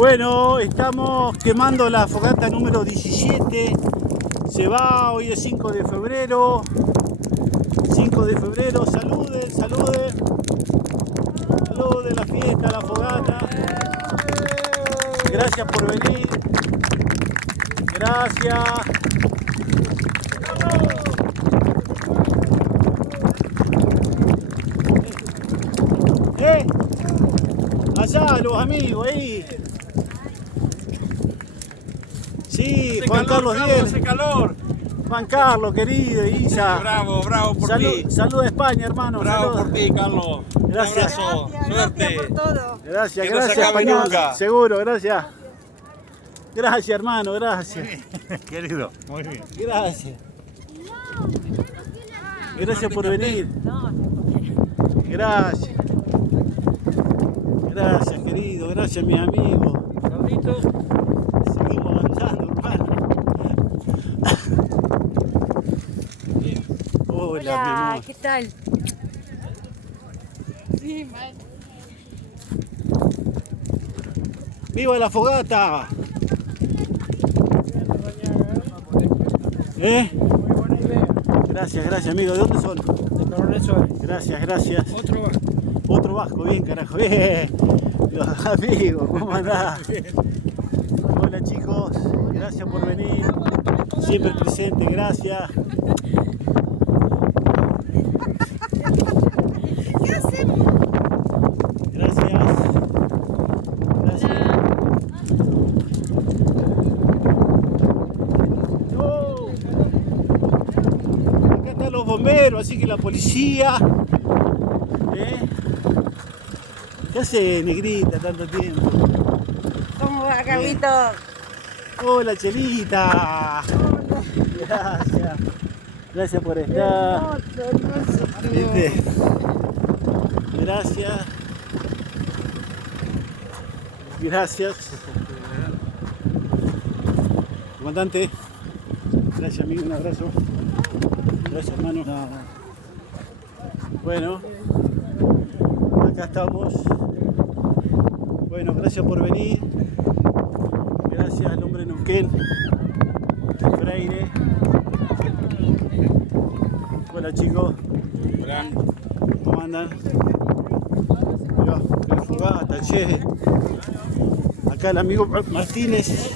Bueno, estamos quemando la fogata número 17. Se va, hoy es 5 de febrero. 5 de febrero, saluden, saluden. Saluden la fiesta, la fogata. Gracias por venir. Gracias. Allá los amigos ahí. Sí, Juan Carlos Díez. Hace calor. Juan Carlos, querido, Isa. Bravo, bravo por ti. Salud a España, hermano. Bravo Salud. por ti, Carlos. Gracias. Un abrazo. Suerte. Gracias por todo. Gracias, Que no se gracias, acabe español. nunca. Seguro, gracias. Gracias, hermano, gracias. Querido, muy bien. Gracias. Gracias por venir. Gracias. Gracias, querido. Gracias, mis amigos. Seguimos avanzando, hermano. Hola, mi Hola, amor. ¿qué tal? Sí, man. ¡Viva la fogata! ¿Eh? Muy buena idea. Gracias, gracias, amigo. ¿De dónde son? De Coronel Suárez. Gracias, gracias. Otro más. Otro vasco, bien, carajo. Bien. Los amigos, ¿cómo andás? Hola, chicos. Gracias por venir. Siempre presente, gracias. ¿Qué hacemos? Gracias. Gracias. No. Acá están los bomberos, así que la policía. ¿Qué hace, negrita, tanto tiempo? ¿Cómo va, Carlito? Hola, Chelita. Gracias. Gracias por estar. ¿Viste? Gracias. Gracias. Comandante. Gracias, amigo. Un abrazo. Gracias, hermano. Bueno. Acá estamos. Bueno, gracias por venir. Gracias al hombre Neuquén. Freire. Hola, chicos. Hola. ¿Cómo andan? Mirá, qué fogata, che. Acá el amigo Martínez.